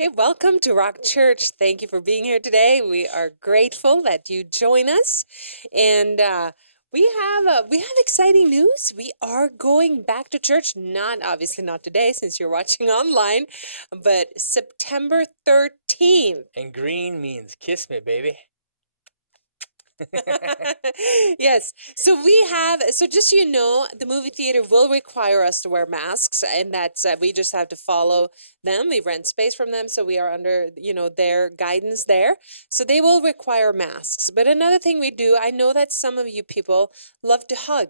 Okay, welcome to Rock Church. Thank you for being here today. We are grateful that you join us, and we have exciting news. We are going back to church. Not obviously not today, since you're watching online, but September 13th. And green means kiss me, baby. Yes. So just so you know, the movie theater will require us to wear masks, and that's we just have to follow them. We rent space from them, so we are under, their guidance there. So they will require masks. But another thing we do, I know that some of you people love to hug.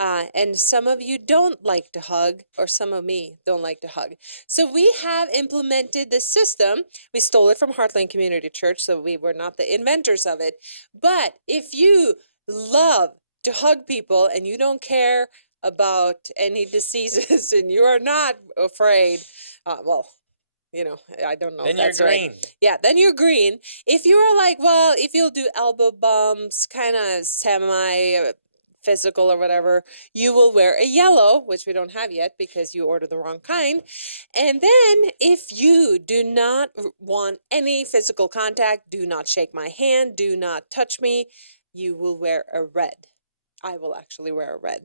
And some of you don't like to hug, or some of me don't like to hug. So we have implemented the system. We stole it from Heartland Community Church, so we were not the inventors of it. But if you love to hug people and you don't care about any diseases and you are not afraid, well, I don't know Then if you're that's right. green. Yeah, then you're green. If you're like, well, if you'll do elbow bumps, kind of semi physical or whatever, you will wear a yellow, which we don't have yet because you ordered the wrong kind. And then if you do not want any physical contact, do not shake my hand, do not touch me, you will wear a red. I will actually wear a red.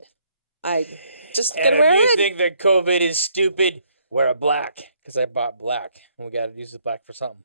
I just And gonna if wear a you red. think that COVID is stupid, wear a black. Because I bought black. And we got to use the black for something.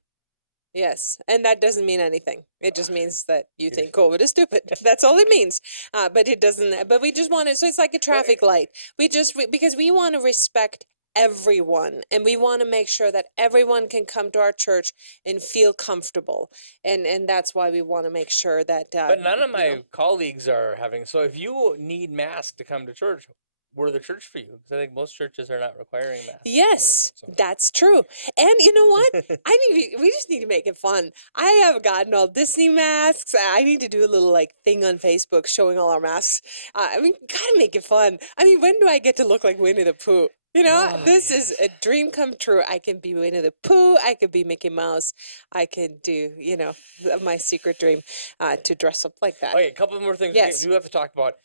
Yes, and that doesn't mean anything. It just means that you think COVID is stupid. That's all it means. But it doesn't. But we just want to. So it's like a traffic light. Because we want to respect everyone, and we want to make sure that everyone can come to our church and feel comfortable, and that's why we want to make sure that. But none of my colleagues are having. So if you need masks to come to church, we're the church for you. Because I think most churches are not requiring masks. Yes, So. that's true. And you know what? I think we just need to make it fun. I have gotten all Disney masks. I need to do a little like thing on Facebook showing all our masks. Gotta make it fun. I mean, when do I get to look like Winnie the Pooh? Oh, This is a dream come true. I can be Winnie the Pooh. I could be Mickey Mouse. I can do, my secret dream, to dress up like that. Okay, a couple more things Yes. we do have to talk about.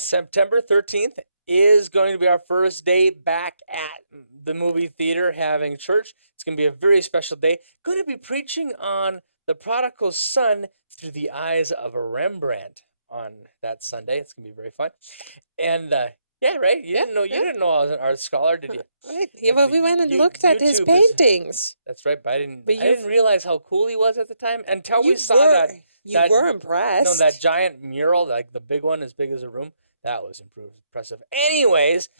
September 13th is going to be our first day back at the movie theater having church. It's going to be a very special day. Going to be preaching on the prodigal son through the eyes of a Rembrandt on that Sunday. It's going to be very fun. And yeah, right? You didn't know I was an art scholar, did you? Right. Yeah, well, we went and looked at his paintings. That's right, but I But didn't realize how cool he was at the time until we saw were. that. You that- were impressed. No, that giant mural, like the big one, as big as a room, that was impressive. Anyways,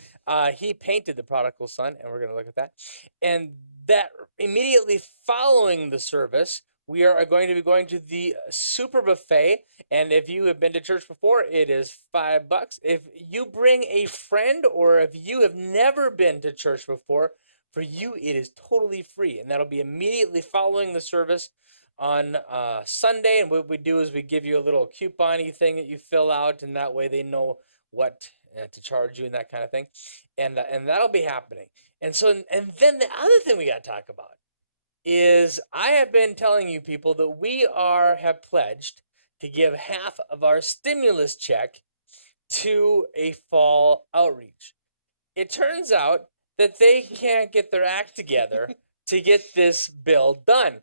he painted the prodigal son, and we're going to look at that. And that immediately following the service, we are going to be going to the super buffet. And if you have been to church before, it is $5. If you bring a friend, or if you have never been to church before, for you it is totally free, and that'll be immediately following the service on Sunday. And what we do is we give you a little coupon-y thing that you fill out, and that way they know what to charge you and that kind of thing. And that'll be happening. And then the other thing we got to talk about is I have been telling you people that we have pledged to give half of our stimulus check to a fall outreach. It turns out that they can't get their act together to get this bill done.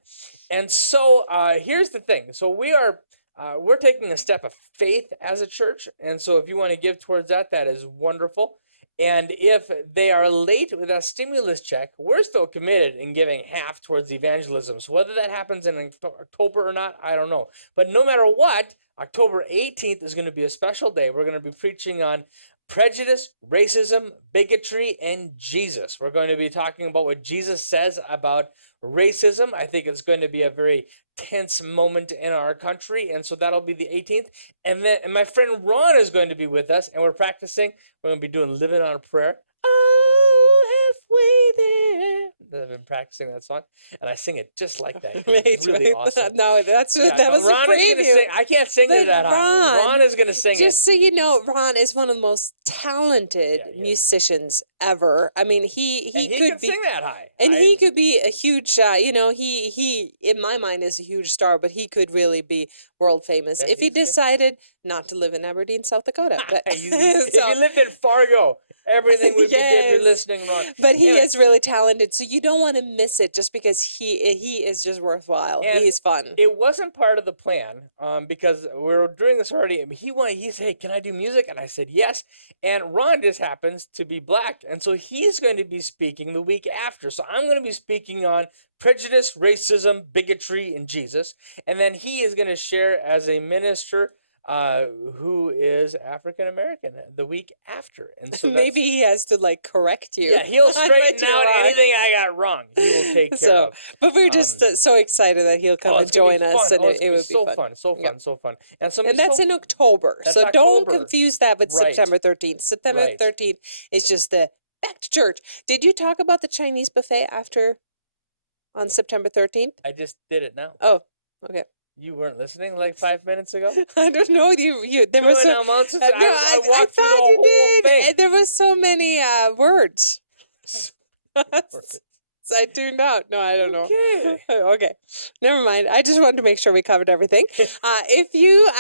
And so here's the thing. So we're taking a step of faith as a church. And so if you want to give towards that, that is wonderful. And if they are late with that stimulus check, we're still committed in giving half towards evangelism. So whether that happens in October or not, I don't know. But no matter what, October 18th is going to be a special day. We're going to be preaching on prejudice, racism, bigotry, and Jesus. We're going to be talking about what Jesus says about racism. I think it's going to be a very tense moment in our country, and so that'll be the 18th. And my friend Ron is going to be with us, and we're practicing. We're going to be doing Living on a Prayer. Oh, halfway there. I've been practicing that song, and I sing it just like that. It's really awesome. No, that was Ron a preview. is gonna sing. I can't sing it that high. Ron is going to sing it. Just so you know, Ron is one of the most talented musicians ever. I mean, he could sing that high, and he could be a huge. He in my mind is a huge star, but he could really be world famous if he decided not to live in Aberdeen, South Dakota. But if you lived in Fargo, Everything would be dead if you're Yes. listening wrong. But he Anyway, is really talented, so you don't want to miss it just because he is just worthwhile. and He is fun. it wasn't part of the plan because we were doing this already. He said, hey, can I do music? And I said yes. And Ron just happens to be black, and so he's going to be speaking the week after. So I'm going to be speaking on prejudice, racism, bigotry, and Jesus. And then he is going to share as a minister who is African American the week after. And so Maybe he has to like correct you. yeah, he'll on what straighten you're out wrong. anything I got wrong. He will take care So, of. but we're just so excited that he'll come and It's gonna be join us, fun. and It's it gonna would be so fun. fun, so fun, Yep. so fun. And some And that's in October, That's so don't October. confuse that with Right. September 13th. September Right. 13th is just the back to church. Did you talk about the Chinese buffet after on September 13th? I just did it now. Oh, okay. You weren't listening like 5 minutes ago? I don't know. You there Two was so, announcements. no, I I walked through thought the you whole did. thing. And there was so many words. So I tuned out. No, I don't know. Okay. Okay, never mind. I just wanted to make sure we covered everything. If you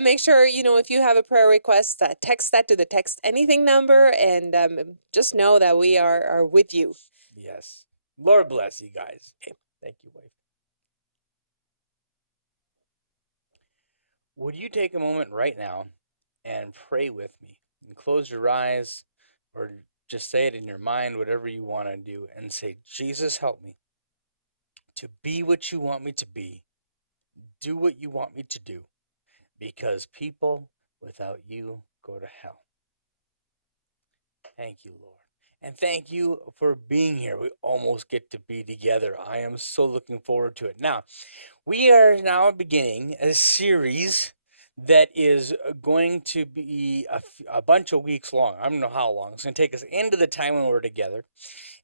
make sure if you have a prayer request, text that to the text anything number, and just know that we are with you. Yes. Lord bless you guys. Okay. Thank you, wife. Would you take a moment right now and pray with me? And close your eyes or just say it in your mind, whatever you want to do, and say, Jesus, help me to be what you want me to be, do what you want me to do, because people without you go to hell. Thank you, Lord. And thank you for being here. We almost get to be together. I am so looking forward to it. Now, we are now beginning a series that is going to be a bunch of weeks long. I don't know how long. It's going to take us into the time when we're together.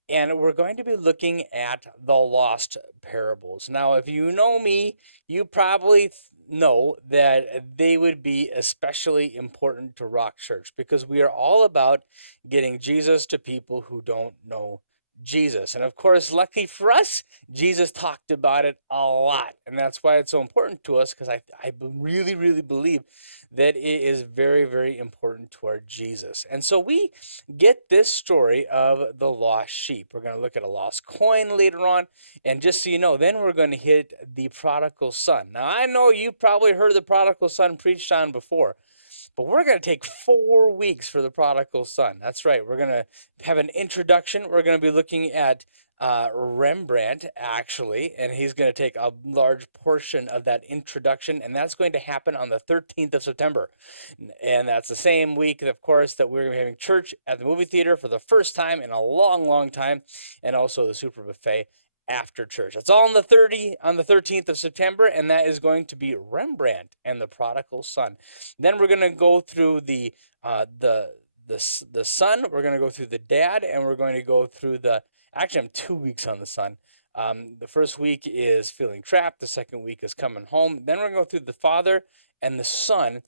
And we're going to be looking at the lost parables. Now, if you know me, you probably know that they would be especially important to Rock Church because we are all about getting Jesus to people who don't know Jesus. And of course, lucky for us, Jesus talked about it a lot. And that's why it's so important to us, because I really, really believe that it is very, very important to our Jesus. And so we get this story of the lost sheep. We're going to look at a lost coin later on. And just so you know, then we're going to hit the prodigal son. Now, I know you probably heard the prodigal son preached on before, but we're going to take 4 weeks for the prodigal son. That's right. We're going to have an introduction. We're going to be looking at Rembrandt, actually, and he's going to take a large portion of that introduction, and that's going to happen on the 13th of September. And that's the same week, of course, that we're going to be having church at the movie theater for the first time in a long, long time, and also the Super Buffet after church. It's all on the 13th of September, and that is going to be Rembrandt and the Prodigal Son. Then we're going to go through the son, we're going to go through the dad, and we're going to go through actually I'm 2 weeks on the son. The first week is feeling trapped. The second week is coming home. Then we're going to go through the father and the son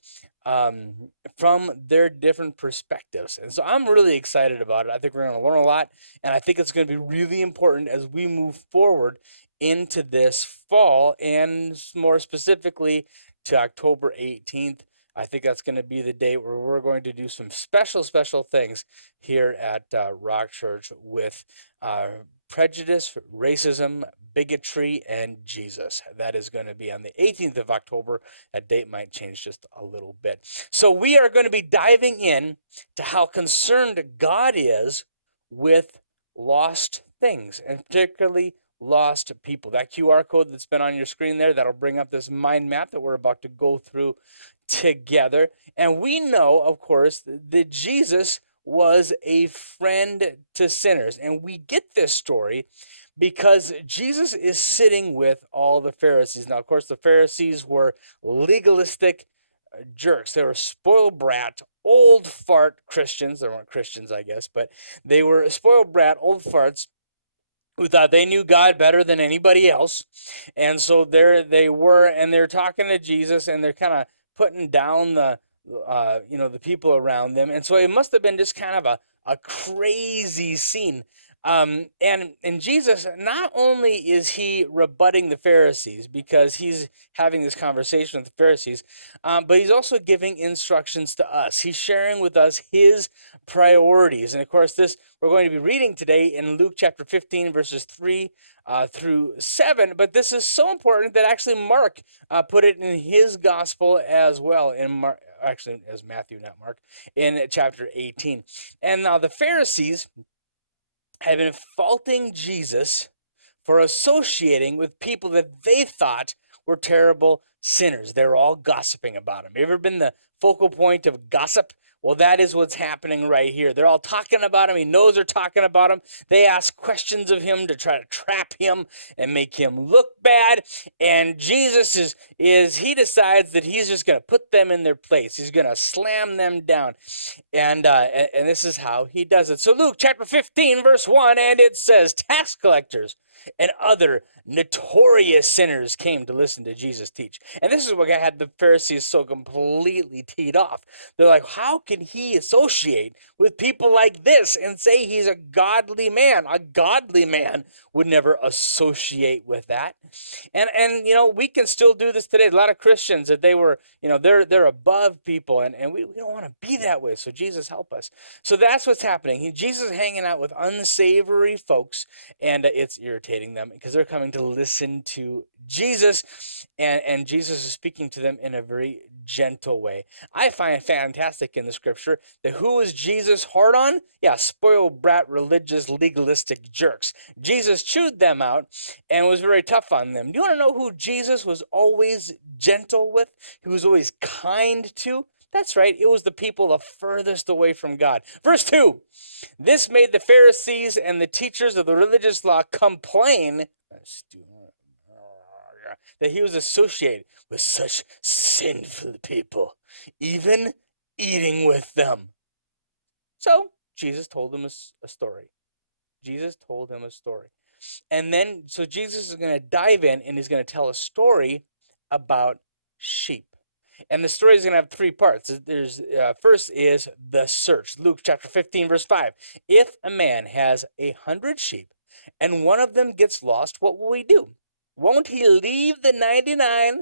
from their different perspectives. And so I'm really excited about it. I think we're going to learn a lot. And I think it's going to be really important as we move forward into this fall and more specifically to October 18th. I think that's going to be the day where we're going to do some special things here at Rock Church with prejudice, racism, bigotry, and Jesus. That is going to be on the 18th of October. That date might change just a little bit. So we are going to be diving in to how concerned God is with lost things, and particularly lost people. That QR code that's been on your screen there, that'll bring up this mind map that we're about to go through together. And we know, of course, that Jesus was a friend to sinners. And we get this story because Jesus is sitting with all the Pharisees. Now, of course, the Pharisees were legalistic jerks. They were spoiled brat, old fart Christians. They weren't Christians, I guess, but they were spoiled brat, old farts who thought they knew God better than anybody else. And so there they were, and they're talking to Jesus, and they're kind of putting down the people around them. And so it must have been just kind of a crazy scene And Jesus, not only is he rebutting the Pharisees because he's having this conversation with the Pharisees, but he's also giving instructions to us. He's sharing with us his priorities. And of course, this we're going to be reading today in Luke chapter 15, verses 3 through 7. But this is so important that actually Mark put it in his gospel as well, in Mark, actually as Matthew, not Mark, in chapter 18. And now the Pharisees have been faulting Jesus for associating with people that they thought were terrible sinners. They're all gossiping about him. You ever been the focal point of gossip? Well, that is what's happening right here. They're all talking about him. He knows they're talking about him. They ask questions of him to try to trap him and make him look bad. And Jesus he decides that he's just going to put them in their place. He's going to slam them down. And this is how he does it. So Luke chapter 15, verse 1, and it says, tax collectors and other notorious sinners came to listen to Jesus teach. And this is what had the Pharisees so completely teed off. They're like, how can he associate with people like this and say he's a godly man? A godly man would never associate with that. And we can still do this today. A lot of Christians that they were, they're above people, and we don't want to be that way. So Jesus help us. So that's what's happening. Jesus is hanging out with unsavory folks, and it's irritating them because they're coming to listen to Jesus, and Jesus is speaking to them in a very gentle way. I find it fantastic in the scripture that who is Jesus hard on? Yeah, spoiled brat, religious, legalistic jerks. Jesus chewed them out and was very tough on them. Do you want to know who Jesus was always gentle with? He was always kind to? That's right, it was the people the furthest away from God. Verse 2, this made the Pharisees and the teachers of the religious law complain that he was associated with such sinful people, even eating with them. So Jesus told them a story. Jesus told them a story. And then, so Jesus is going to dive in and he's going to tell a story about sheep. And the story is going to have three parts. First is the search. Luke chapter 15, verse 5. If a man has 100 sheep and one of them gets lost, what will he do? Won't he leave the 99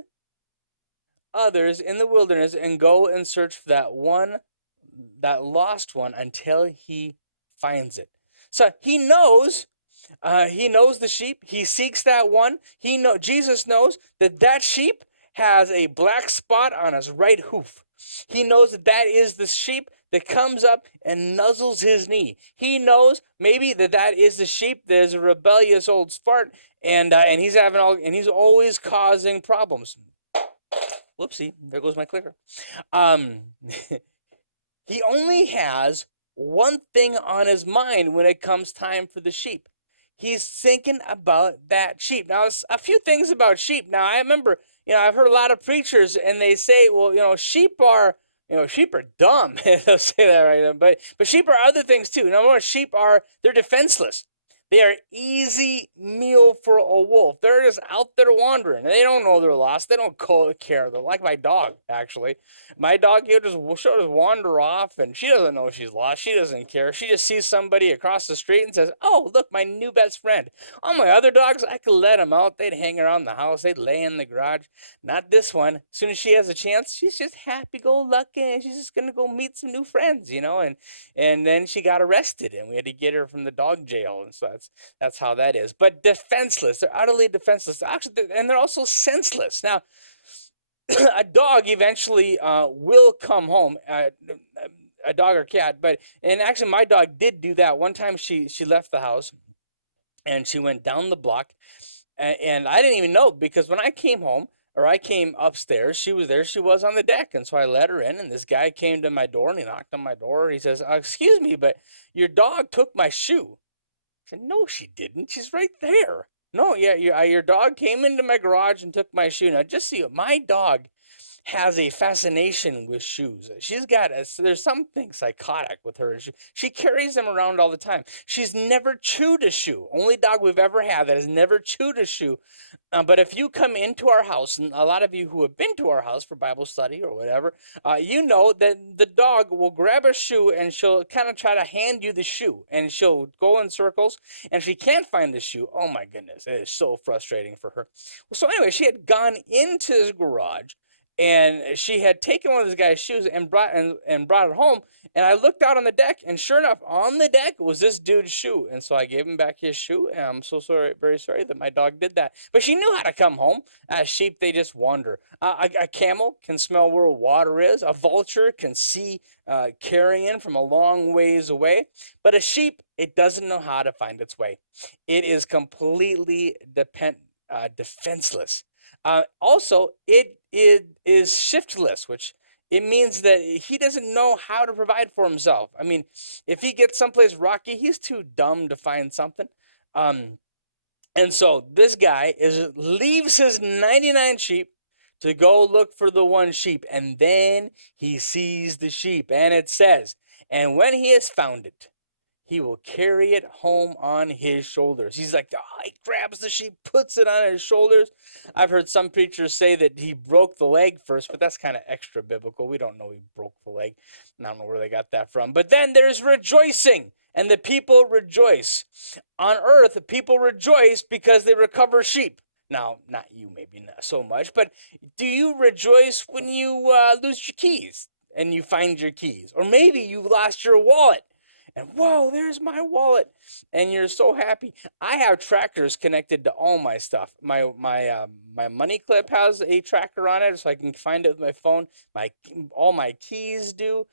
others in the wilderness and go and search for that lost one until he finds it? So he knows the sheep. He seeks that one. Jesus knows that sheep has a black spot on his right hoof. He knows that is the sheep that comes up and nuzzles his knee. He knows maybe that is the sheep that is a rebellious old fart, and he's always causing problems. Whoopsie, there goes my clicker. He only has one thing on his mind when it comes time for the sheep. He's thinking about that sheep. Now, a few things about sheep. Now, I remember, I've heard a lot of preachers, and they say, well, sheep are dumb. They'll say that, right? But sheep are other things too. Number one, they're defenseless. They are easy meal for a wolf. They're just out there wandering. They don't know they're lost. They don't care. They're like my dog, actually. My dog, she'll just wander off, and she doesn't know she's lost. She doesn't care. She just sees somebody across the street and says, oh, look, my new best friend. All my other dogs, I could let them out. They'd hang around the house. They'd lay in the garage. Not this one. As soon as she has a chance, she's just happy-go-lucky, and she's just going to go meet some new friends, And then she got arrested, and we had to get her from the dog jail, and so that's how that is. But defenseless. They're utterly defenseless. Actually, and they're also senseless. Now, a dog eventually will come home, a dog or cat. And actually, my dog did do that. One time she left the house, and she went down the block. And I didn't even know, because when I came home, or I came upstairs, she was there. She was on the deck. And so I let her in, and this guy came to my door, and he knocked on my door. He says, excuse me, but your dog took my shoe. I said, no, she didn't. She's right there. No, yeah, your dog came into my garage and took my shoe. Now, just see, my dog has a fascination with shoes. She's got there's something psychotic with her. She carries them around all the time. She's never chewed a shoe. Only dog we've ever had that has never chewed a shoe. But if you come into our house, and a lot of you who have been to our house for Bible study or whatever, you know that the dog will grab a shoe and she'll kind of try to hand you the shoe, and she'll go in circles. And if she can't find the shoe, oh my goodness, it is so frustrating for her. Well, so anyway, she had gone into this garage, and she had taken one of this guy's shoes and brought it home. And I looked out on the deck, and sure enough, on the deck was this dude's shoe. And so I gave him back his shoe, and I'm so sorry, very sorry that my dog did that. But she knew how to come home. Sheep, they just wander. A camel can smell where water is. A vulture can see carrion from a long ways away. But a sheep, it doesn't know how to find its way. It is completely defenseless. Also, it is shiftless, which it means that he doesn't know how to provide for himself. I mean, if he gets someplace rocky, he's too dumb to find something. And so this guy leaves his 99 sheep to go look for the one sheep, and then he sees the sheep, and it says, and when he has found it, he will carry it home on his shoulders. He's like, oh, he grabs the sheep, puts it on his shoulders. I've heard some preachers say that he broke the leg first, but that's kind of extra biblical. We don't know he broke the leg. I don't know where they got that from. But then there's rejoicing, and the people rejoice. On earth, people rejoice because they recover sheep. Now, not you, maybe not so much, but do you rejoice when you lose your keys and you find your keys? Or maybe you lost your wallet. And whoa, there's my wallet, and you're so happy. I have trackers connected to all my stuff. My money clip has a tracker on it, so I can find it with my phone. All my keys do,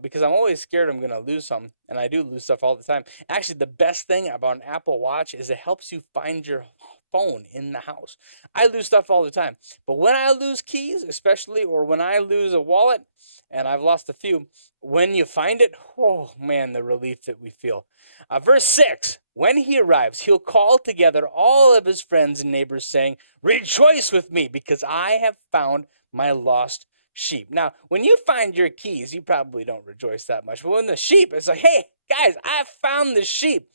because I'm always scared I'm gonna lose some, and I do lose stuff all the time. Actually, the best thing about an Apple Watch is it helps you find your phone in the house. I lose stuff all the time, but when I lose keys, especially, or when I lose a wallet, and I've lost a few, when you find it, oh man, the relief that we feel. Verse 6, when he arrives, he'll call together all of his friends and neighbors, saying, rejoice with me, because I have found my lost sheep. Now, when you find your keys, you probably don't rejoice that much, but when the sheep, it's like, hey, guys, I found the sheep.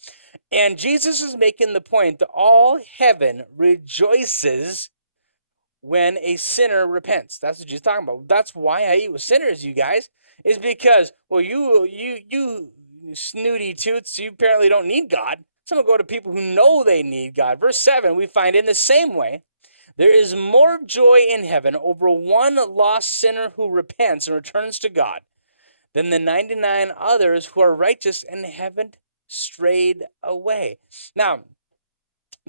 And Jesus is making the point that all heaven rejoices when a sinner repents. That's what Jesus is talking about. That's why I eat with sinners, you guys, is because, well, you snooty toots, you apparently don't need God. Some will go to people who know they need God. Verse 7, we find in the same way, there is more joy in heaven over one lost sinner who repents and returns to God than the 99 others who are righteous and haven't strayed away. Now,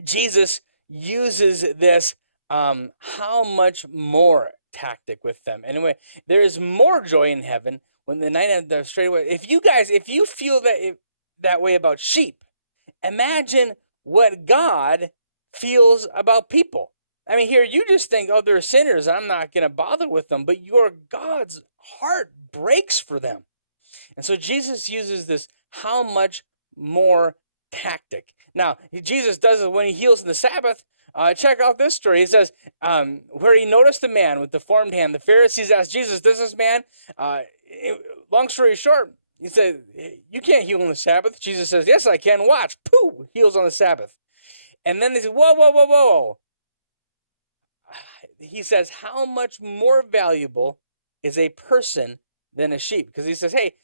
Jesus uses this how much more tactic with them. Anyway, there is more joy in heaven when the 99 are strayed away. If you feel that way about sheep, imagine what God feels about people. I mean, here you just think, oh, they're sinners, I'm not going to bother with them, but your God's heart breaks for them. And so Jesus uses this how much more tactic. Now, Jesus does it when he heals in the Sabbath. Check out this story. It says, where he noticed a man with deformed hand. The Pharisees asked Jesus, does this man, long story short, he said, you can't heal on the Sabbath. Jesus says, yes, I can. Watch. Pooh, heals on the Sabbath. And then they say, whoa, whoa, whoa, whoa. He says, how much more valuable is a person than a sheep? Because he says, hey,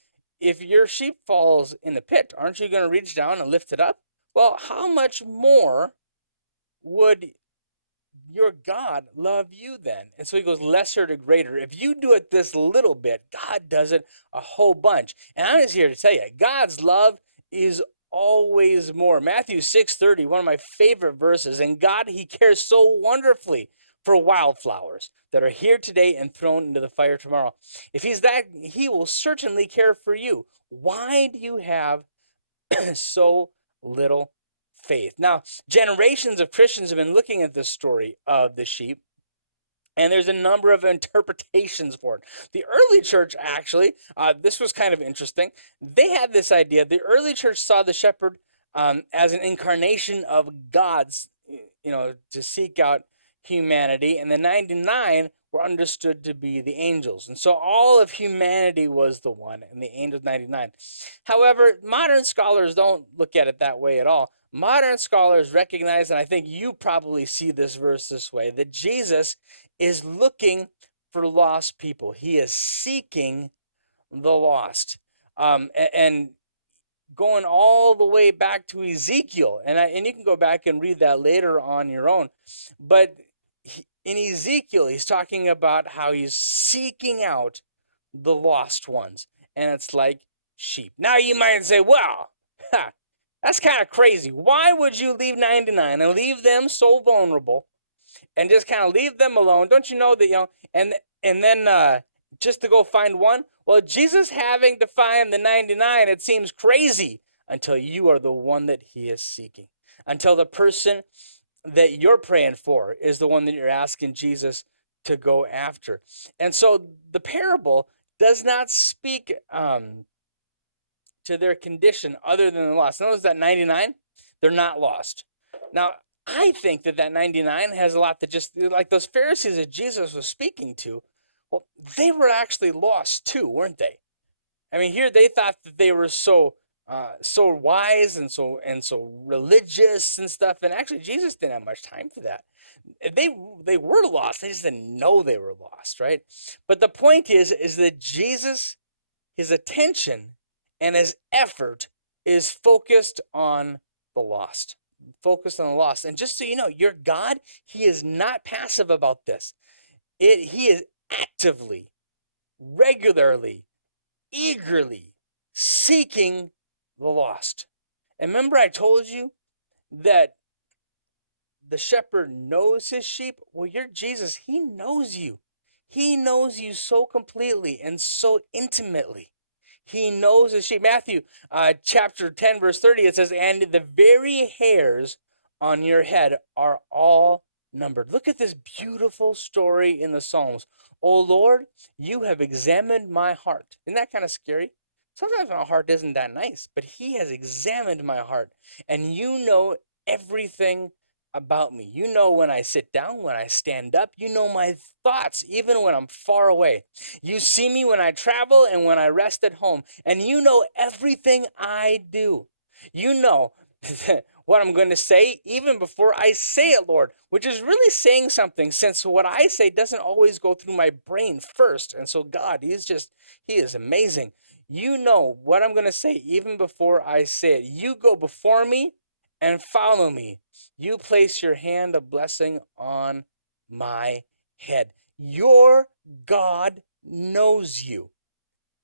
if your sheep falls in the pit, aren't you going to reach down and lift it up? Well, how much more would your God love you then? And so he goes lesser to greater. If you do it this little bit, God does it a whole bunch. And I'm just here to tell you, God's love is always more. Matthew 6:30, one of my favorite verses. And God, he cares so wonderfully for wildflowers that are here today and thrown into the fire tomorrow. If he's that, he will certainly care for you. Why do you have so little faith? Now, generations of Christians have been looking at this story of the sheep, and there's a number of interpretations for it. The early church, actually, this was kind of interesting. They had this idea. The early church saw the shepherd as an incarnation of God's, to seek out humanity, and the 99 were understood to be the angels. And so all of humanity was the one, and the angels 99. However, modern scholars don't look at it that way at all. Modern scholars recognize, and I think you probably see this verse this way, that Jesus is looking for lost people. He is seeking the lost. And going all the way back to Ezekiel, and you can go back and read that later on your own. But in Ezekiel, he's talking about how he's seeking out the lost ones, and it's like sheep. Now you might say, well, that's kind of crazy. Why would you leave 99 and leave them so vulnerable and just kind of leave them alone? Don't you know that, and then just to go find one? Well, Jesus having to find the 99, it seems crazy until you are the one that he is seeking. Until the person that you're praying for is the one that you're asking Jesus to go after. And so the parable does not speak to their condition other than the lost. Notice that 99, they're not lost. Now, I think that 99 has a lot to just, like those Pharisees that Jesus was speaking to, well, they were actually lost too, weren't they? I mean, here they thought that they were so wise and so religious and stuff, and actually Jesus didn't have much time for that. They were lost. They just didn't know they were lost, right? But the point is that Jesus, his attention and his effort is focused on the lost. Focused on the lost. And just so you know, your God, he is not passive about this. He is actively, regularly, eagerly seeking the lost. And remember I told you that the shepherd knows his sheep? Well, you're Jesus. He knows you. He knows you so completely and so intimately. He knows his sheep. Matthew chapter 10, verse 30, it says, and the very hairs on your head are all numbered. Look at this beautiful story in the Psalms. Oh Lord, you have examined my heart. Isn't that kind of scary? Sometimes my heart isn't that nice, but he has examined my heart, and you know everything about me. You know when I sit down, when I stand up. You know my thoughts, even when I'm far away. You see me when I travel and when I rest at home, and you know everything I do. You know what I'm going to say even before I say it, Lord, which is really saying something, since what I say doesn't always go through my brain first. And so God, he is amazing. You know what I'm going to say even before I say it. You go before me and follow me. You place your hand of blessing on my head. Your God knows you.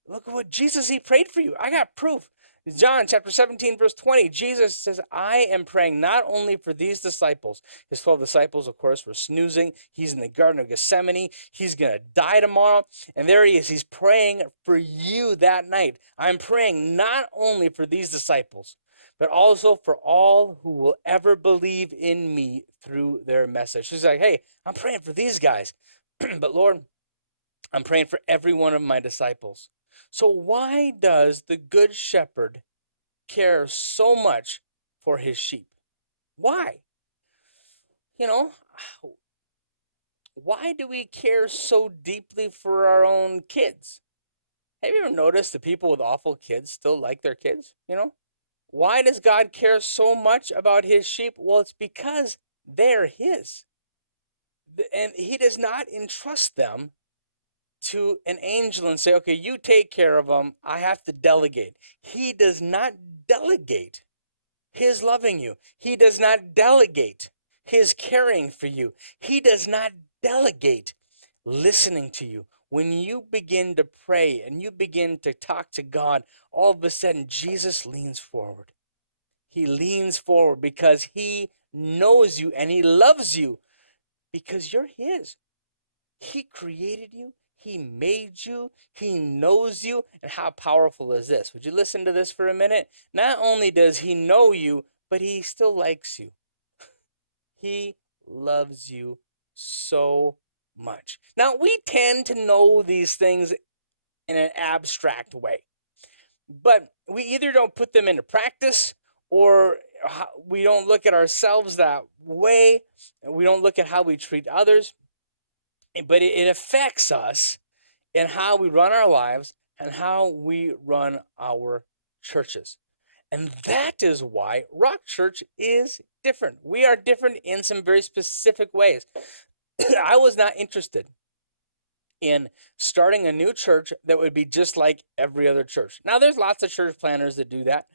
Look at what Jesus, he prayed for you. I got proof. John chapter 17, verse 20, Jesus says, I am praying not only for these disciples. His 12 disciples, of course, were snoozing. He's in the Garden of Gethsemane. He's going to die tomorrow. And there he is. He's praying for you that night. I'm praying not only for these disciples, but also for all who will ever believe in me through their message. She's like, hey, I'm praying for these guys. But Lord, I'm praying for every one of my disciples. So why does the good shepherd care so much for his sheep? Why? You know, why do we care so deeply for our own kids? Have you ever noticed the people with awful kids still like their kids? Why does God care so much about his sheep? Well, it's because they're his. And he does not entrust them to an angel and say, okay, you take care of them. I have to delegate. He does not delegate his loving you. He does not delegate his caring for you. He does not delegate listening to you. When you begin to pray and you begin to talk to God, all of a sudden Jesus leans forward. He leans forward because he knows you and he loves you because you're his. He created you. He made you. He knows you. And how powerful is this? Would you listen to this for a minute? Not only does he know you, but he still likes you. He loves you so much. Now, we tend to know these things in an abstract way, but we either don't put them into practice or we don't look at ourselves that way. We don't look at how we treat others. but it affects us in how we run our lives and how we run our churches. And that is why Rock Church is different. We are different in some very specific ways. I was not interested in starting a new church that would be just like every other church. Now, there's lots of church planners that do that.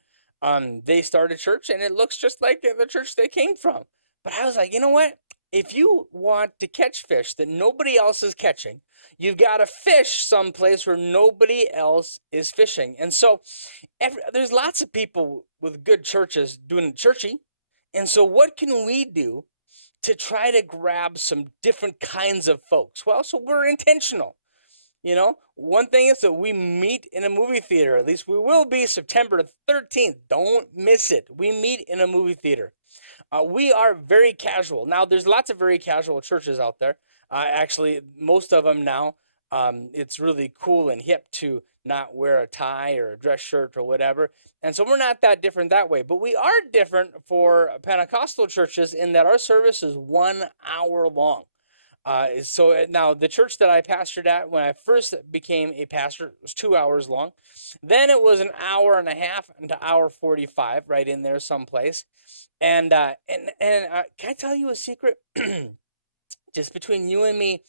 They start a church and it looks just like the church they came from. But I was like, you know what? If you want to catch fish that nobody else is catching, you've got to fish someplace where nobody else is fishing. And so there's lots of people with good churches doing churchy. And so what can we do to try to grab some different kinds of folks? Well, so we're intentional. One thing is that we meet in a movie theater. At least we will be September 13th. Don't miss it. We meet in a movie theater. We are very casual. Now, there's lots of very casual churches out there. Actually, most of them now, it's really cool and hip to not wear a tie or a dress shirt or whatever. And so we're not that different that way. But we are different for Pentecostal churches in that our service is 1 hour long. Now the church that I pastored at when I first became a pastor was 2 hours long. Then it was an hour and a half to hour 45, right in there someplace. And can I tell you a secret? Just between you and me,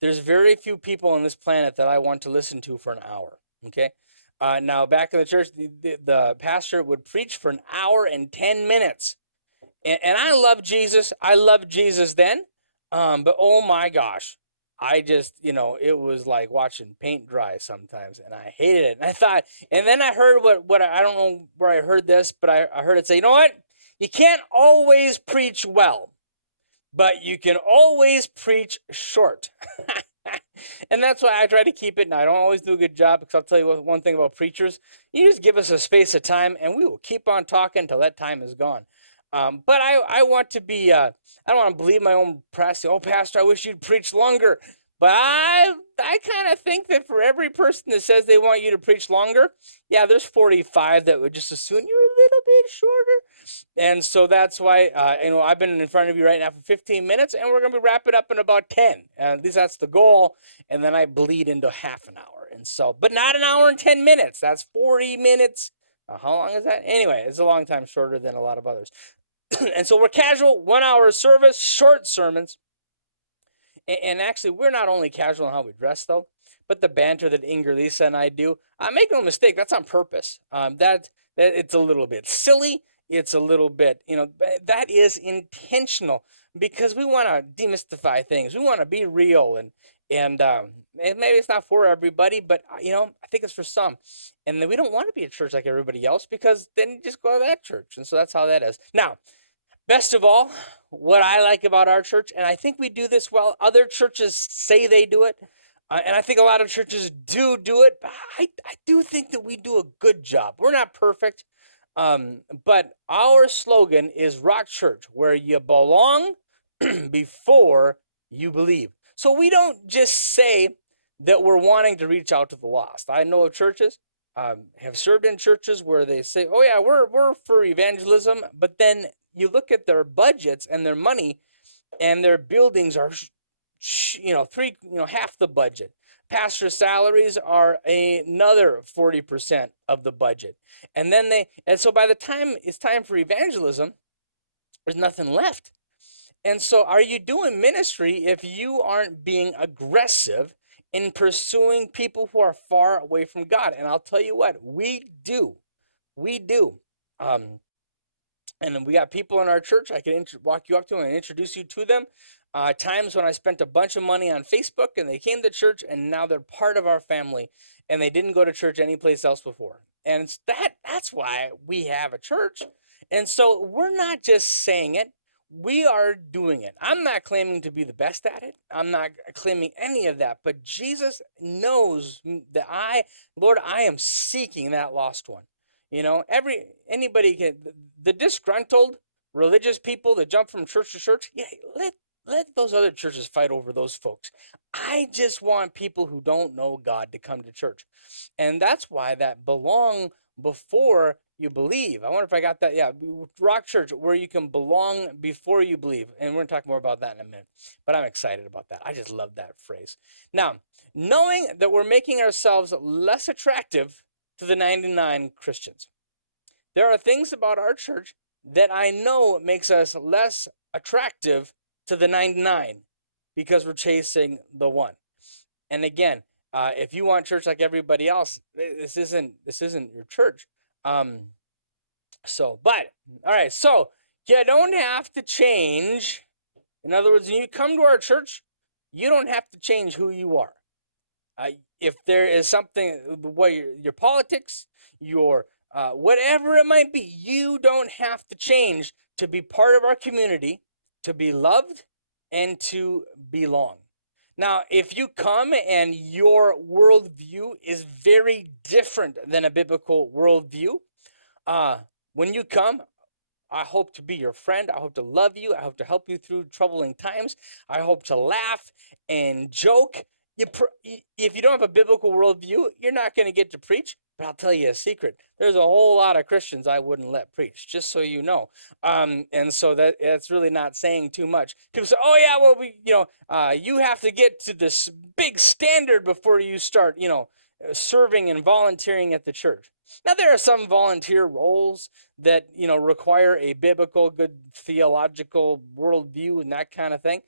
there's very few people on this planet that I want to listen to for an hour. Okay. Now back in the church, the pastor would preach for an hour and 10 minutes. And I love Jesus. I loved Jesus then. But oh my gosh, I just, it was like watching paint dry sometimes, and I hated it. And I thought, and then I heard what I don't know where I heard this, but I heard it say, you know what? You can't always preach well, but you can always preach short. And that's why I try to keep it, and I don't always do a good job, because I'll tell you one thing about preachers. You just give us a space of time, and we will keep on talking until that time is gone. But I want to be, I don't want to believe my own press. Oh, Pastor, I wish you'd preach longer. But I kind of think that for every person that says they want you to preach longer, yeah, there's 45 that would just assume you're a little bit shorter. And so that's why, I've been in front of you right now for 15 minutes, and we're going to be wrapping up in about 10. At least that's the goal. And then I bleed into half an hour. And so, but not an hour and 10 minutes. That's 40 minutes. How long is that? Anyway, it's a long time shorter than a lot of others. And so we're casual, 1 hour service, short sermons. And actually, we're not only casual in how we dress, though, but the banter that Inger, Lisa, and I do. Make no mistake, that's on purpose. That it's a little bit silly. It's a little bit, that is intentional, because we want to demystify things. We want to be real, and maybe it's not for everybody, but I think it's for some. And then we don't want to be a church like everybody else, because then you just go to that church. And so that's how that is. Now, best of all, what I like about our church, and I think we do this well, other churches say they do it, and I think a lot of churches do it, but I do think that we do a good job. We're not perfect, but our slogan is Rock Church, where you belong before you believe. So we don't just say that we're wanting to reach out to the lost. I know of churches, have served in churches where they say, oh yeah, we're for evangelism, but then you look at their budgets and their money, and their buildings are, half the budget. Pastor salaries are another 40% of the budget. And so by the time it's time for evangelism, there's nothing left. And so are you doing ministry if you aren't being aggressive in pursuing people who are far away from God? And I'll tell you what, we do. We do. And we got people in our church I can walk you up to and introduce you to them. Times when I spent a bunch of money on Facebook and they came to church, and now they're part of our family, and they didn't go to church anyplace else before. And that's why we have a church. And so we're not just saying it, we are doing it. I'm not claiming to be the best at it. I'm not claiming any of that, but Jesus knows that I am seeking that lost one. Anybody can, the disgruntled religious people that jump from church to church, yeah, let those other churches fight over those folks. I just want people who don't know God to come to church. And that's why that belong before you believe. I wonder if I got that. Yeah, Rock Church, where you can belong before you believe. And we're going to talk more about that in a minute. But I'm excited about that. I just love that phrase. Now, knowing that we're making ourselves less attractive to the 99 Christians, there are things about our church that I know makes us less attractive to the 99 because we're chasing the one. And again, if you want church like everybody else, this isn't your church. But all right, so you don't have to change. In other words, when you come to our church, you don't have to change who you are. If there is something, what your politics, your whatever it might be, you don't have to change to be part of our community, to be loved, and to belong. Now, if you come and your worldview is very different than a biblical worldview, when you come, I hope to be your friend. I hope to love you. I hope to help you through troubling times. I hope to laugh and joke. If you don't have a biblical worldview, you're not going to get to preach. But I'll tell you a secret. There's a whole lot of Christians I wouldn't let preach, just so you know. And so that's really not saying too much. People say, "Oh yeah, well you have to get to this big standard before you start, serving and volunteering at the church." Now there are some volunteer roles that require a biblical, good theological worldview and that kind of thing.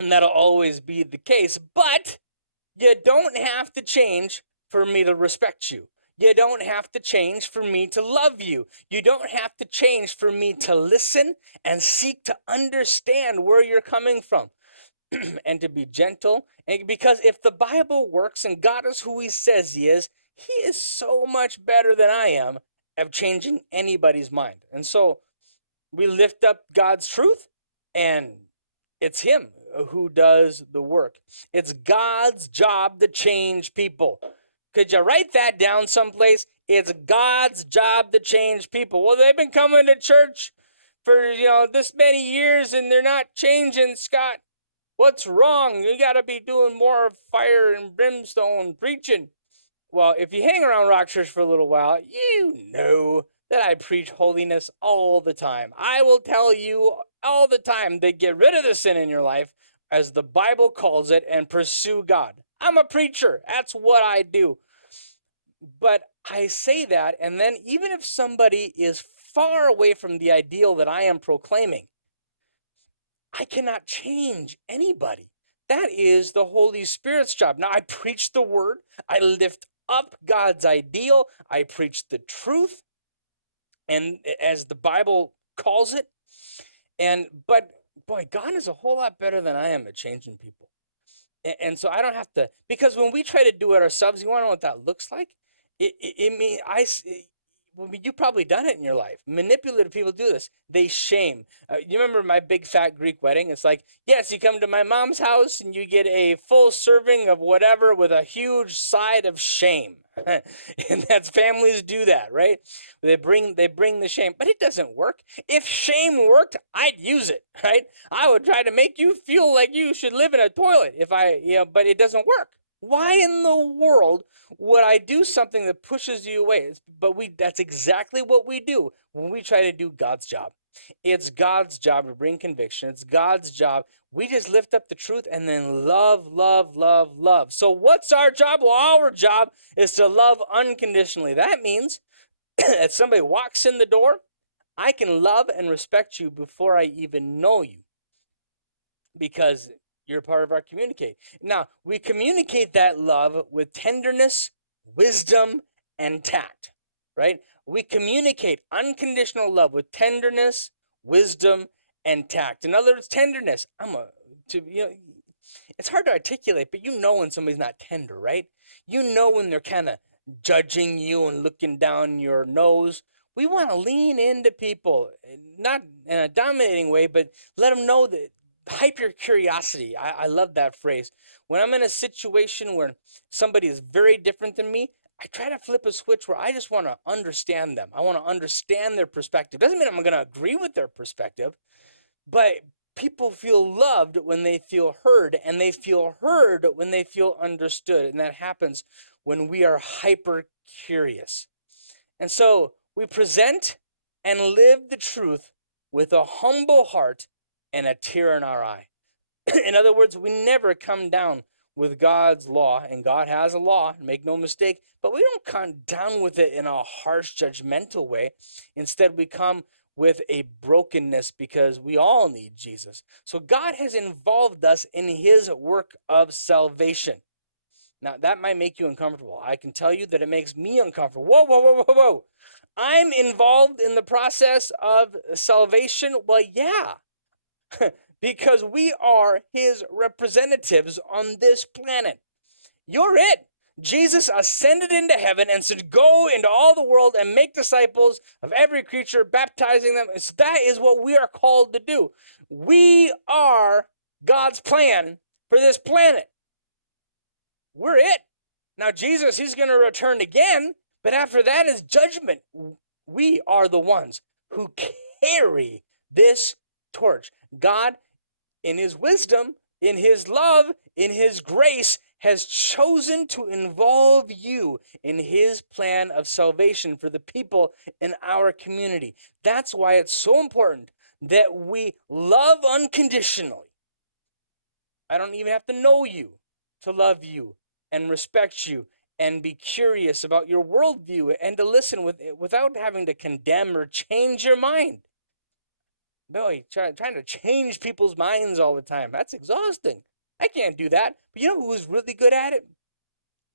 And that'll always be the case. But you don't have to change for me to respect you. You don't have to change for me to love you. You don't have to change for me to listen and seek to understand where you're coming from and to be gentle. And because if the Bible works and God is who he says he is so much better than I am at changing anybody's mind. And so we lift up God's truth, and it's him who does the work. It's God's job to change people. Could you write that down someplace? It's God's job to change people. Well, they've been coming to church for, this many years and they're not changing, Scott. What's wrong? You got to be doing more fire and brimstone preaching. Well, if you hang around Rock Church for a little while, you know that I preach holiness all the time. I will tell you all the time to get rid of the sin in your life, as the Bible calls it, and pursue God. I'm a preacher. That's what I do. But I say that, and then even if somebody is far away from the ideal that I am proclaiming, I cannot change anybody. That is the Holy Spirit's job. Now, I preach the word. I lift up God's ideal. I preach the truth, and as the Bible calls it. But boy, God is a whole lot better than I am at changing people. And so I don't have to, because when we try to do it ourselves, you want to know what that looks like? You've probably done it in your life. Manipulative people do this. They shame. You remember my big fat Greek wedding? It's like, yes, you come to my mom's house and you get a full serving of whatever with a huge side of shame. And that's, families do that, right? They bring the shame, but it doesn't work. If shame worked, I'd use it, right? I would try to make you feel like you should live in a toilet but it doesn't work. Why in the world would I do something that pushes you away? That's exactly what we do when we try to do God's job. It's God's job to bring conviction. It's God's job. We just lift up the truth and then love, love, love, love. So what's our job? Well, our job is to love unconditionally. That means that somebody walks in the door, I can love and respect you before I even know you, because you're part of our communicate. Now, we communicate that love with tenderness, wisdom, and tact, right? We communicate unconditional love with tenderness, wisdom, and tact. In other words, tenderness. It's hard to articulate, but you know when somebody's not tender, right? You know when they're kind of judging you and looking down your nose. We want to lean into people, not in a dominating way, but let them know that, hype your curiosity. I love that phrase. When I'm in a situation where somebody is very different than me, I try to flip a switch where I just want to understand them. I want to understand their perspective. Doesn't mean I'm going to agree with their perspective, but people feel loved when they feel heard, and they feel heard when they feel understood. And that happens when we are hyper curious. And so we present and live the truth with a humble heart and a tear in our eye. In other words, we never come down with God's law, and God has a law, make no mistake, but we don't come down with it in a harsh, judgmental way. Instead, we come with a brokenness because we all need Jesus. So God has involved us in his work of salvation. Now, that might make you uncomfortable. I can tell you that it makes me uncomfortable. Whoa, whoa, whoa, whoa, whoa. I'm involved in the process of salvation. Well, yeah, because we are his representatives on this planet. You're it. Jesus ascended into heaven and said, go into all the world and make disciples of every creature, baptizing them. So that is what we are called to do. We are God's plan for this planet. We're it. Now, Jesus, he's going to return again, but after that is judgment. We are the ones who carry this torch. God, in his wisdom, in his love, in his grace, has chosen to involve you in his plan of salvation for the people in our community. That's why it's so important that we love unconditionally. I don't even have to know you to love you and respect you and be curious about your worldview and to listen without having to condemn or change your mind. Boy, trying to change people's minds all the time, that's exhausting. I can't do that. But you know who's really good at it?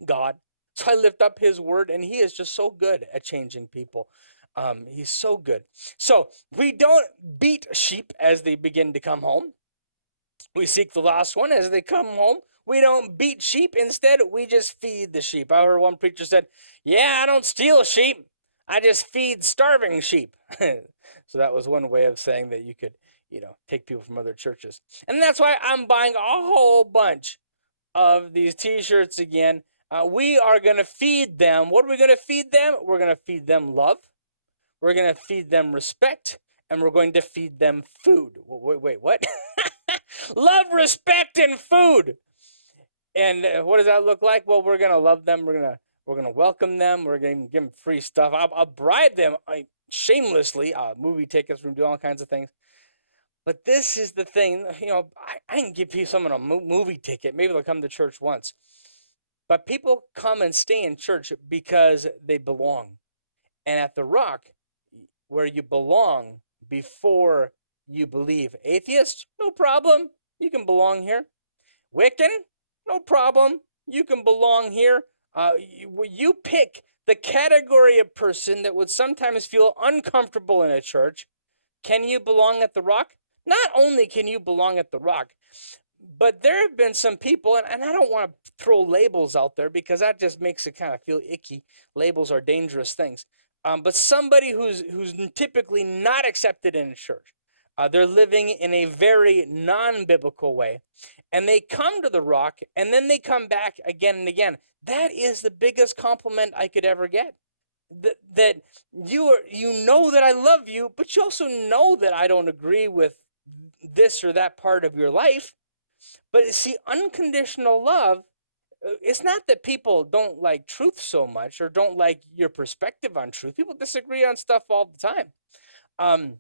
God. So I lift up his word, and he is just so good at changing people. He's so good. So we don't beat sheep as they begin to come home. We seek the lost one as they come home. We don't beat sheep. Instead, we just feed the sheep. I heard one preacher said, yeah, I don't steal sheep. I just feed starving sheep. So that was one way of saying that you could, take people from other churches. And that's why I'm buying a whole bunch of these t-shirts again. We are going to feed them. What are we going to feed them? We're going to feed them love. We're going to feed them respect. And we're going to feed them food. Wait, what? Love, respect, and food. And what does that look like? Well, we're going to love them. We're going to welcome them. We're going to give them free stuff. I'll bribe them shamelessly. Movie tickets. We're going to do all kinds of things. But this is the thing. I can give someone a movie ticket. Maybe they'll come to church once. But people come and stay in church because they belong. And at the Rock, where you belong before you believe. Atheist, no problem. You can belong here. Wiccan, no problem. You can belong here. You pick the category of person that would sometimes feel uncomfortable in a church. Can you belong at the Rock? Not only can you belong at the Rock, but there have been some people, and I don't want to throw labels out there because that just makes it kind of feel icky. Labels are dangerous things. But somebody who's typically not accepted in a church, they're living in a very non-biblical way, and they come to the Rock, and then they come back again and again. That is the biggest compliment I could ever get. That you know that I love you, but you also know that I don't agree with this or that part of your life. But see, unconditional love, it's not that people don't like truth so much or don't like your perspective on truth. People disagree on stuff all the time.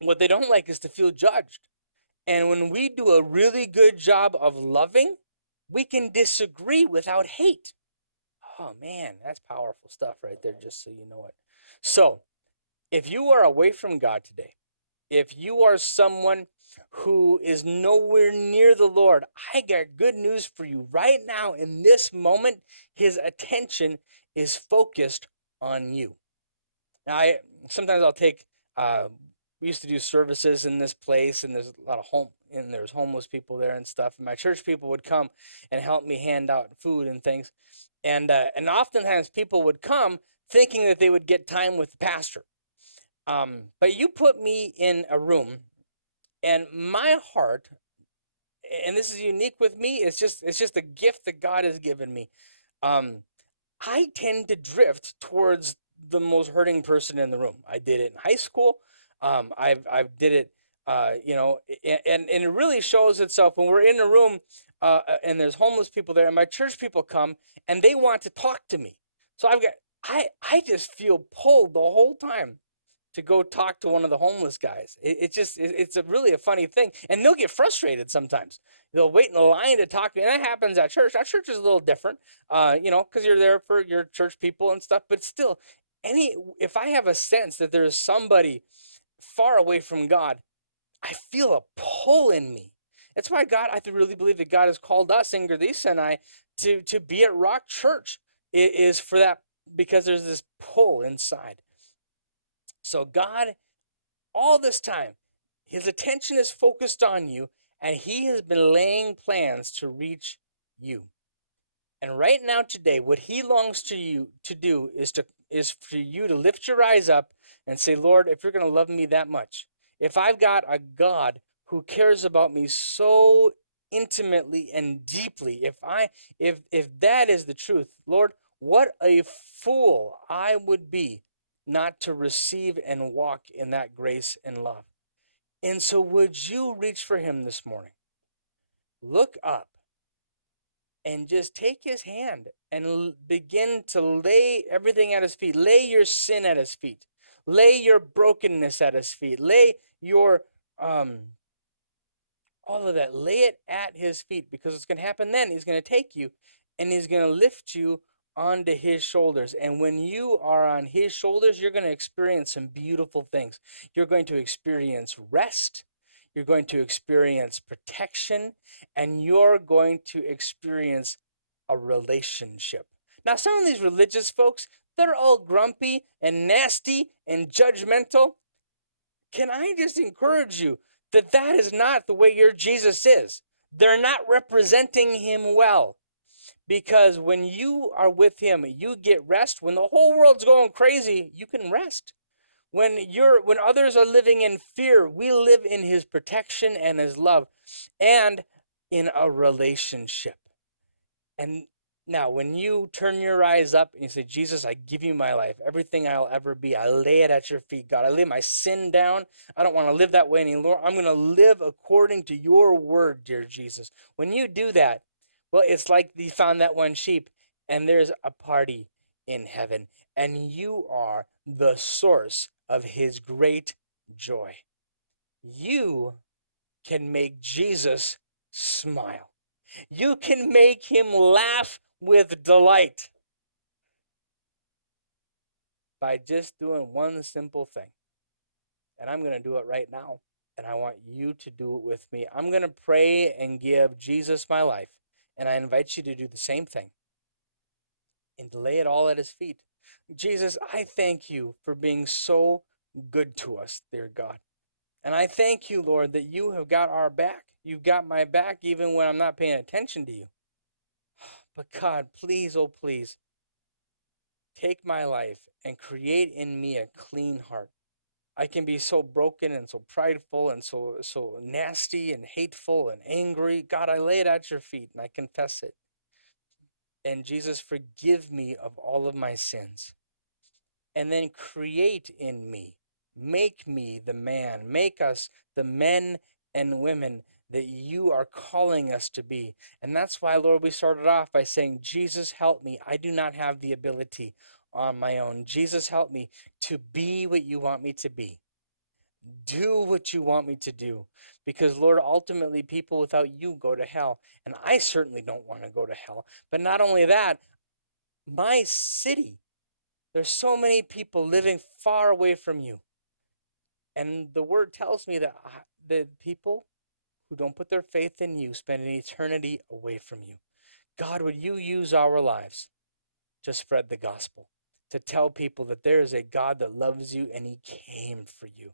What they don't like is to feel judged. And when we do a really good job of loving, we can disagree without hate. Oh man, that's powerful stuff right there, just so you know it. So, if you are away from God today, if you are someone who is nowhere near the Lord, I got good news for you. Right now, in this moment, his attention is focused on you. Now, sometimes I'll take, we used to do services in this place, and there's a lot of there's homeless people there and stuff. And my church people would come and help me hand out food and things. And oftentimes people would come thinking that they would get time with the pastor. But you put me in a room, and my heart, and this is unique with me, it's just a gift that God has given me. I tend to drift towards the most hurting person in the room. I did it in high school. I've did it, and it really shows itself when we're in a room and there's homeless people there, and my church people come and they want to talk to me. So I just feel pulled the whole time to go talk to one of the homeless guys. It's really a funny thing, and they'll get frustrated sometimes. They'll wait in the line to talk to me, and that happens at church. Our church is a little different, because you're there for your church people and stuff. But still, if I have a sense that there's somebody far away from God, I feel a pull in me. That's why I really believe that God has called us, Ingridisa and I, to be at Rock Church. It is for that, because there's this pull inside. So God, all this time, his attention is focused on you, and he has been laying plans to reach you. And right now, today, what he longs to do is for you to lift your eyes up and say, Lord, if you're going to love me that much, if I've got a God who cares about me so intimately and deeply, if that is the truth, Lord, what a fool I would be not to receive and walk in that grace and love. And so would you reach for him this morning? Look up and just take his hand and begin to lay everything at his feet. Lay your sin at his feet. Lay your brokenness at his feet. Lay your all of that. Lay it at his feet, because what's going to happen then, he's going to take you and he's going to lift you onto his shoulders. And when you are on his shoulders, you're going to experience some beautiful things. You're going to experience rest. You're going to experience protection, and you're going to experience a relationship. Now, some of these religious folks, they're all grumpy and nasty and judgmental. Can I just encourage you that that is not the way your Jesus is? They're not representing him well. Because when you are with him, you get rest. When the whole world's going crazy, you can rest. When others are living in fear, we live in his protection and his love, and in a relationship. And now, when you turn your eyes up and you say, Jesus, I give you my life, everything I'll ever be, I lay it at your feet, God. I lay my sin down. I don't want to live that way anymore. I'm going to live according to your word, dear Jesus. When you do that, well, it's like you found that one sheep, and there's a party in heaven, and you are the source of his great joy. You can make Jesus smile. You can make him laugh with delight by just doing one simple thing. And I'm going to do it right now, and I want you to do it with me. I'm going to pray and give Jesus my life, and I invite you to do the same thing and to lay it all at his feet. Jesus, I thank you for being so good to us, dear God. And I thank you, Lord, that you have got our back. You've got my back even when I'm not paying attention to you. But God, please, oh please, take my life and create in me a clean heart. I can be so broken and so prideful and so nasty and hateful and angry. God, I lay it at your feet and I confess it. And Jesus, forgive me of all of my sins. And then create in me, make me the man, make us the men and women that you are calling us to be. And that's why, Lord, we started off by saying, Jesus, help me. I do not have the ability on my own. Jesus, help me to be what you want me to be. Do what you want me to do. Because, Lord, ultimately, people without you go to hell. And I certainly don't want to go to hell. But not only that, my city, there's so many people living far away from you. And the word tells me that the people who don't put their faith in you spend an eternity away from you. God, would you use our lives to spread the gospel, to tell people that there is a God that loves you and he came for you.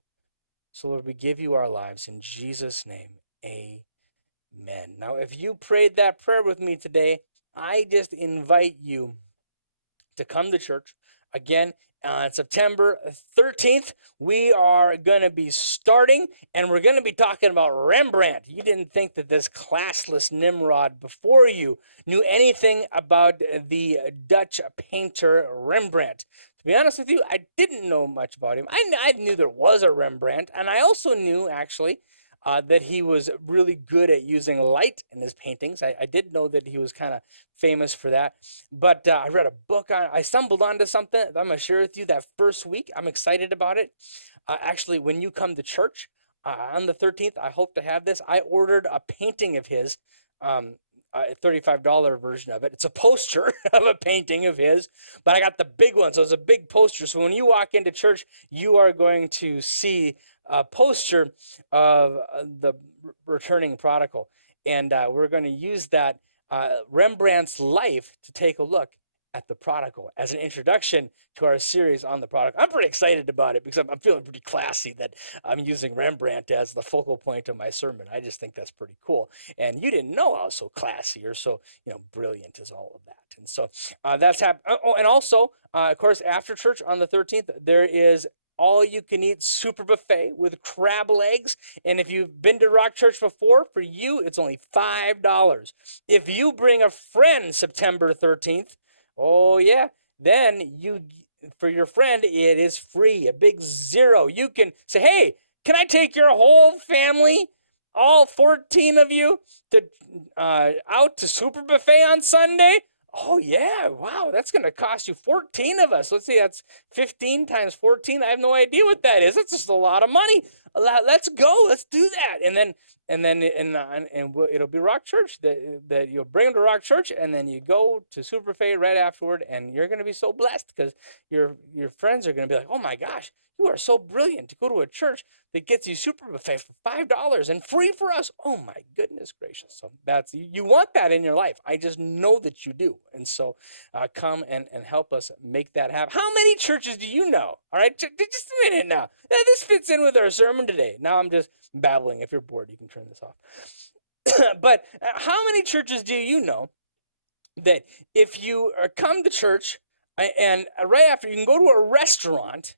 So, Lord, we give you our lives in Jesus' name. Amen. Now, if you prayed that prayer with me today, I just invite you to come to church. Again, on September 13th, we are going to be starting, and we're going to be talking about Rembrandt. You didn't think that this classless Nimrod before you knew anything about the Dutch painter Rembrandt. To be honest with you, I didn't know much about him. I knew there was a Rembrandt, and I also knew, actually, that he was really good at using light in his paintings. I did know that he was kind of famous for that. But I read a book I stumbled onto something that I'm going to share with you that first week. I'm excited about it. Actually, when you come to church on the 13th, I hope to have this. I ordered a painting of his. A $35 version of it. It's a poster of a painting of his, but I got the big one, so it's a big poster. So when you walk into church, you are going to see a poster of the returning prodigal, and we're going to use that Rembrandt's life to take a look at the prodigal as an introduction to our series on the prodigal. I'm pretty excited about it because I'm feeling pretty classy that I'm using Rembrandt as the focal point of my sermon. I just think that's pretty cool. And you didn't know I was so classy or so, brilliant as all of that. And so that's happening. Oh, and also, of course, after church on the 13th, there is all you can eat super buffet with crab legs. And if you've been to Rock Church before, for you, it's only $5. If you bring a friend September 13th, oh yeah, then for your friend, it is free, a big zero. You can say, hey, can I take your whole family, all 14 of you, to out to Super Buffet on Sunday? Oh yeah, wow, that's going to cost you 14 of us. Let's see, that's 15 times 14. I have no idea what that is. That's just a lot of money. Let's go. Let's do that. It'll be Rock Church that you'll bring them to Rock Church, and then you go to Super Buffet right afterward, and you're going to be so blessed because your friends are going to be like, oh my gosh, you are so brilliant to go to a church that gets you Super Buffet for $5 and free for us. Oh my goodness gracious. So that's, you want that in your life. I just know that you do. And so come and help us make that happen. How many churches do you know? All right, just a minute now. This fits in with our sermon today. Now I'm just babbling. If you're bored, you can turn this off. But how many churches do you know that if you come to church and right after you can go to a restaurant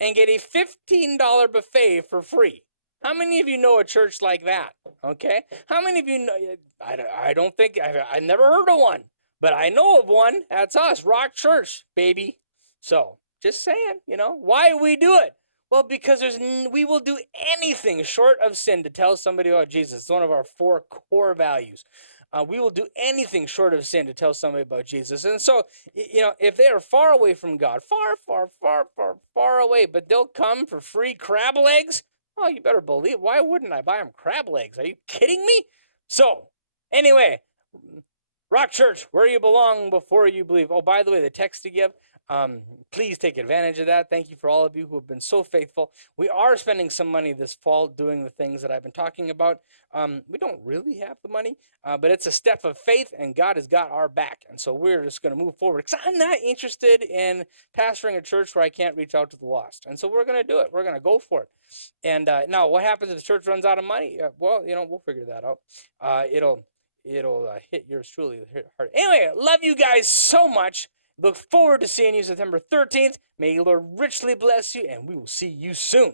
and get a $15 buffet for free? How many of you know a church like that? Okay. How many of you know? I don't think, I never heard of one, but I know of one. That's us, Rock Church, baby. So just saying, why we do it? Well, because we will do anything short of sin to tell somebody about Jesus. It's one of our 4 core values. We will do anything short of sin to tell somebody about Jesus. And so, if they are far away from God, far, far, far, far, far away, but they'll come for free crab legs, oh, you better believe. Why wouldn't I buy them crab legs? Are you kidding me? So, anyway, Rock Church, where you belong before you believe. Oh, by the way, the text to give, please take advantage of that. Thank you for all of you who have been so faithful. We are spending some money this fall doing the things that I've been talking about. We don't really have the money, but it's a step of faith, and God has got our back. And so we're just going to move forward because I'm not interested in pastoring a church where I can't reach out to the lost. And so we're going to do it. We're going to go for it. And now what happens if the church runs out of money? Well, we'll figure that out. It'll hit yours truly hard. Anyway, love you guys so much. Look forward to seeing you September 13th. May the Lord richly bless you, and we will see you soon.